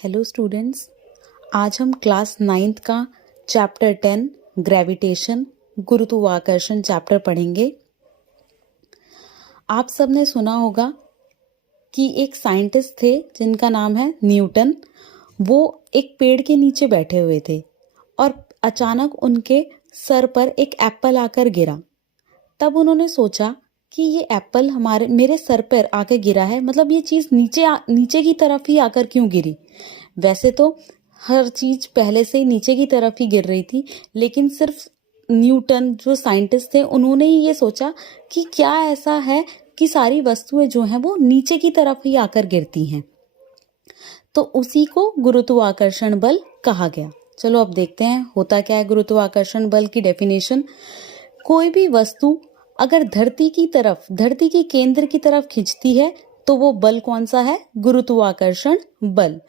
Hello students, आज हम class 9th का चैप्टर 10 ग्रेविटेशन गुरुत्वाकर्षण चैप्टर पढ़ेंगे। आप सबने सुना होगा कि एक साइंटिस्ट थे जिनका नाम है न्यूटन। वो एक पेड़ के नीचे बैठे हुए थे और अचानक उनके सर पर एक एप्पल आकर गिरा। तब उन्होंने सोचा कि ये एप्पल मेरे सर पर आकर गिरा है, मतलब ये चीज़ नीचे की तरफ ही आकर क्यों गिरी। वैसे तो हर चीज़ पहले से ही नीचे की तरफ ही गिर रही थी, लेकिन सिर्फ न्यूटन जो साइंटिस्ट थे उन्होंने ही ये सोचा कि क्या ऐसा है कि सारी वस्तुएं जो हैं वो नीचे की तरफ ही आकर गिरती हैं। तो उसी को गुरुत्वाकर्षण बल कहा गया। चलो अब देखते हैं होता क्या है गुरुत्वाकर्षण बल की डेफिनेशन। कोई भी वस्तु अगर धरती की केंद्र की तरफ खिंचती है तो वो बल कौन सा है? गुरुत्वाकर्षण बल।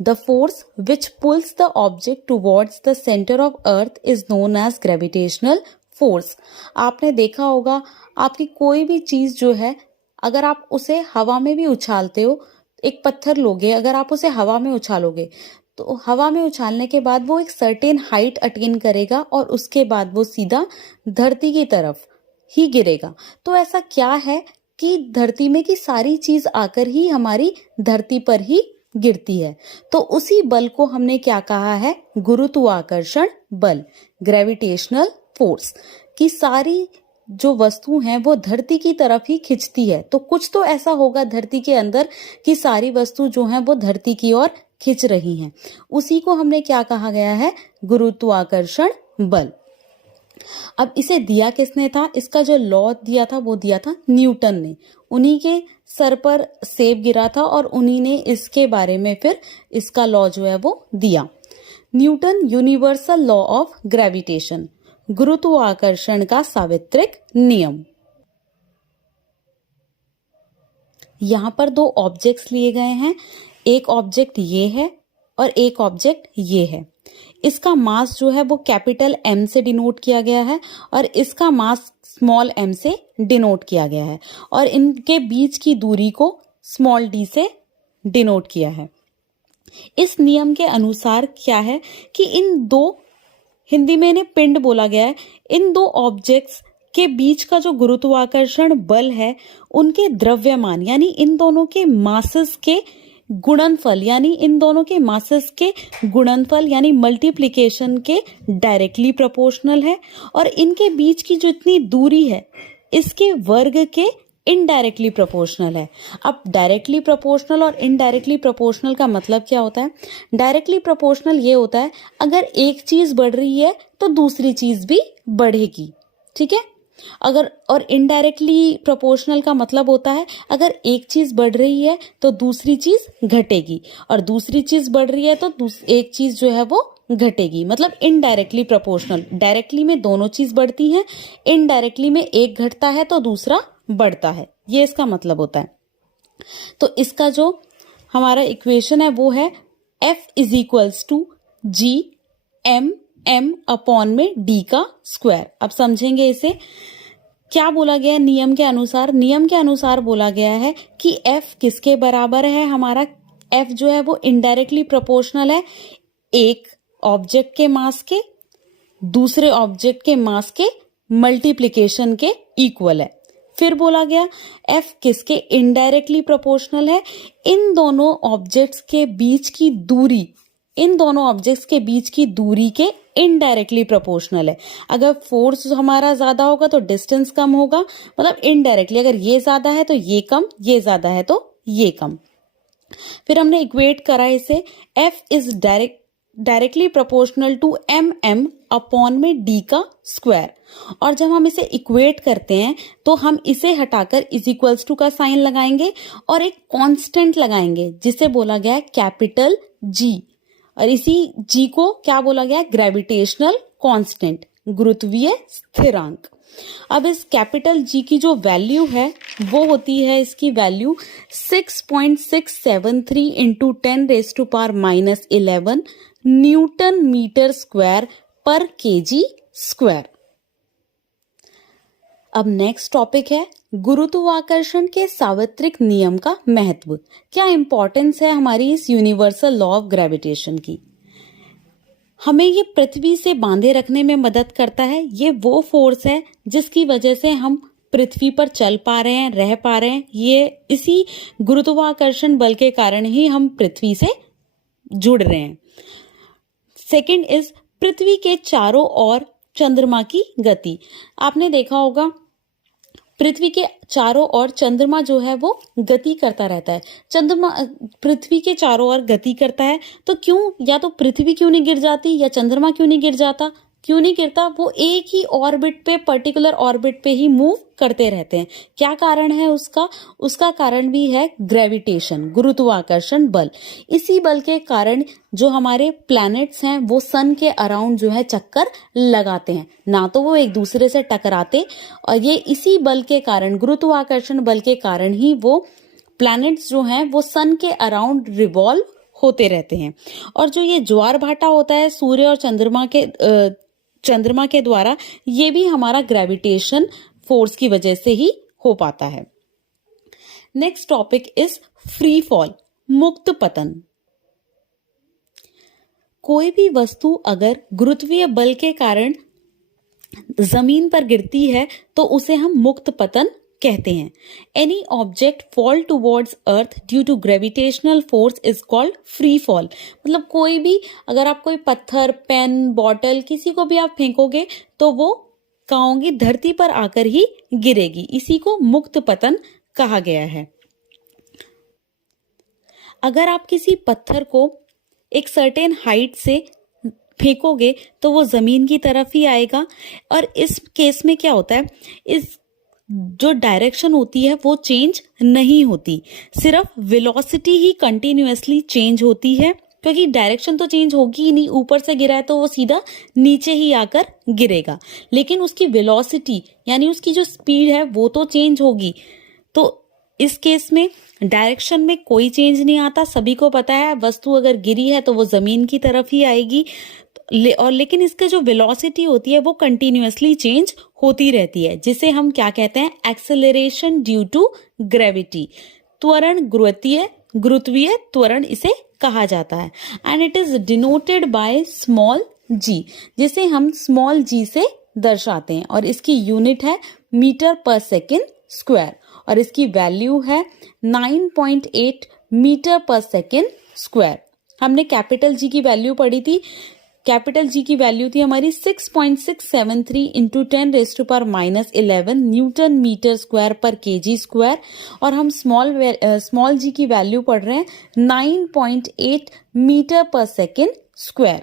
The force which pulls the object towards the center of earth is known as gravitational force. आपने देखा होगा आपकी कोई भी चीज जो है, अगर आप उसे हवा में भी उछालते हो, एक पत्थर लोगे, अगर आप उसे हवा में उछालोगे तो हवा में उछालने के बाद वो एक सर्टेन हाइट अटेन करेगा और उसके बाद वो सीधा धरती की तरफ ही गिरेगा। तो ऐसा क्या है कि धरती में की सारी चीज आकर ही हमारी धरती पर ही गिरती है। तो उसी बल को हमने क्या कहा है? गुरुत्वाकर्षण बल, ग्रेविटेशनल फोर्स। कि सारी जो वस्तु हैं वो धरती की तरफ ही खिंचती है। तो कुछ तो ऐसा होगा धरती के अंदर कि सारी वस्तु जो हैं वो धरती की ओर खिंच रही हैं। उसी को हमने क्या कहा गया है? गुरुत्वाकर्षण बल। अब इसे दिया किसने था? इसका जो लॉ दिया था वो दिया था न्यूटन ने। उन्हीं के सर पर सेब गिरा था और उन्हीं ने इसके बारे में फिर इसका लॉ जो है वो दिया। Newton universal law of gravitation, गुरुत्वाकर्षण का सार्वत्रिक नियम। यहाँ पर दो ऑब्जेक्ट्स लिए गए हैं, एक ऑब्जेक्ट ये है और एक ऑब्जेक्ट ये है। इसका मास जो है वो कैपिटल M से डिनोट किया गया है और इसका मास स्मॉल m से डिनोट किया गया है और इनके बीच की दूरी को स्मॉल d से डिनोट किया है। इस नियम के अनुसार क्या है कि इन दो, हिंदी में इन्हें पिंड बोला गया है, इन दो ऑब्जेक्ट्स के बीच का जो गुरुत्वाकर्षण बल है उनके द्रव्यमान यानी इन दोनों के मासेस के गुणनफल यानी मल्टीप्लिकेशन के डायरेक्टली प्रोपोर्शनल है और इनके बीच की जो इतनी दूरी है इसके वर्ग के इनडायरेक्टली प्रोपोर्शनल है। अब डायरेक्टली प्रोपोर्शनल और इनडायरेक्टली प्रोपोर्शनल का मतलब क्या होता है? डायरेक्टली प्रोपोर्शनल ये होता है अगर एक चीज बढ़ रही है तो दूसरी चीज भी बढ़ेगी, ठीक है। और इनडायरेक्टली प्रोपोर्शनल का मतलब होता है अगर एक चीज बढ़ रही है तो दूसरी चीज घटेगी और दूसरी चीज बढ़ रही है तो एक चीज जो है वो घटेगी, मतलब इनडायरेक्टली प्रोपोर्शनल। डायरेक्टली में दोनों चीज बढ़ती हैं, इनडायरेक्टली में एक घटता है तो दूसरा बढ़ता है, ये इसका मतलब होता है। तो इसका जो हमारा इक्वेशन है वो है F = G/m d स्क्वायर। अब समझेंगे इसे क्या बोला गया नियम के अनुसार। नियम के अनुसार बोला गया है कि F किसके बराबर है? हमारा F जो है वो इनडायरेक्टली प्रोपोर्शनल है एक ऑब्जेक्ट के मास के दूसरे ऑब्जेक्ट के मास के मल्टीप्लिकेशन के इक्वल है। फिर बोला गया F किसके इनडायरेक्टली प्रोपोर्शनल है? इन दोनों ऑब्जेक्ट्स के बीच की दूरी के इनडायरेक्टली प्रोपोर्शनल है। अगर फोर्स हमारा ज्यादा होगा तो डिस्टेंस कम होगा, मतलब इनडायरेक्टली अगर ये ज्यादा है तो ये कम, ये ज्यादा है तो ये कम। फिर हमने इक्वेट करा इसे, F is directly proportional to m/d square. और जब हम इसे इक्वेट करते हैं तो हम इसे हटाकर इक्वल्स टू का साइन लगाएंगे और एक कांस्टेंट लगाएंगे जिसे बोला गया है कैपिटल G, और इसी G को क्या बोला गया है? ग्रेविटेशनल कांस्टेंट, गुरुत्वीय स्थिरांक। अब इस कैपिटल G की जो वैल्यू है वो होती है, इसकी value 6.673 into 10⁻11 newton metre square पर kg स्क्वायर। अब नेक्स्ट टॉपिक है गुरुत्वाकर्षण के सार्वत्रिक नियम का महत्व, क्या इंपॉर्टेंस है हमारी इस यूनिवर्सल लॉ ऑफ ग्रेविटेशन की। हमें ये पृथ्वी से बांधे रखने में मदद करता है। ये वो फोर्स है जिसकी वजह से हम पृथ्वी पर चल पा रहे हैं, रह पा रहे हैं। ये इसी गुरुत्वाकर्षण बल के कारण ही हम पृथ्वी से जुड़ रहे हैं। सेकंड इज पृथ्वी के चारों ओर चंद्रमा की गति। आपने देखा होगा पृथ्वी के चारों ओर चंद्रमा जो है वो गति करता रहता है। चंद्रमा पृथ्वी के चारों ओर गति करता है तो क्यों, या तो पृथ्वी क्यों नहीं गिर जाती या चंद्रमा क्यों नहीं गिर जाता, क्यों नहीं गिरता, वो एक ही ऑर्बिट पे, पर्टिकुलर ऑर्बिट पे ही मूव करते रहते हैं। क्या कारण है उसका कारण भी है ग्रेविटेशन, गुरुत्वाकर्षण बल। इसी बल के कारण जो हमारे प्लैनेट्स हैं वो सन के अराउंड जो है चक्कर लगाते हैं, ना तो वो एक दूसरे से टकराते, और ये इसी बल के कारण, गुरुत्वाकर्षण बल के कारण ही वो प्लैनेट्स जो हैं वो सन के अराउंड रिवॉल्व होते रहते हैं। और जो ये ज्वार भाटा होता है सूर्य और चंद्रमा के द्वारा, ये भी हमारा ग्रेविटेशन फोर्स की वजह से ही हो पाता है। Next topic is free fall, मुक्त पतन। कोई भी वस्तु अगर गुरुत्वीय बल के कारण जमीन पर गिरती है तो उसे हम मुक्त पतन कहते हैं। Any object fall towards earth due to gravitational force is called free fall. मतलब कोई भी, अगर आप कोई पत्थर, पेन, बॉटल, किसी को भी आप फेंकोगे तो वो कहाँ होगी, धरती पर आकर ही गिरेगी। इसी को मुक्त पतन कहा गया है। अगर आप किसी पत्थर को एक सर्टेन हाइट से फेंकोगे तो वो जमीन की तरफ ही आएगा। और इस केस में क्या होता है, इस जो डायरेक्शन होती है वो चेंज नहीं होती, सिर्फ वेलोसिटी ही कंटिन्यूअसली चेंज होती है, क्योंकि डायरेक्शन तो चेंज होगी ही नहीं। ऊपर से गिरा है तो वो सीधा नीचे ही आकर गिरेगा, लेकिन उसकी वेलोसिटी यानी उसकी जो स्पीड है वो तो चेंज होगी। तो इस केस में डायरेक्शन में कोई चेंज नहीं आता। सभी को पता है वस्तु अगर गिरी है तो वो जमीन की तरफ ही आएगी, और लेकिन इसका जो वेलोसिटी होती है वो कंटिन्यूअसली चेंज होती रहती है, जिसे हम क्या कहते हैं, एक्सेलरेशन ड्यू टू ग्रेविटी। त्वरण, गुरुत्वीय त्वरण इसे कहा जाता है। And it is denoted by small G, जिसे हम स्मॉल जी से दर्शाते हैं, और इसकी यूनिट है मीटर पर सेकेंड स्क्वायर, और इसकी वैल्यू है 9.8 मीटर पर सेकेंड स्क्वायर। हमने कैपिटल जी की वैल्यू पढ़ी थी। कैपिटल जी की वैल्यू थी हमारी 6.673 इंटू 10⁻⁻11 न्यूटन मीटर स्क्वायर पर केजी स्क्वायर, और हम स्मॉल जी की वैल्यू पढ़ रहे हैं 9.8 मीटर पर सेकेंड स्क्वायर।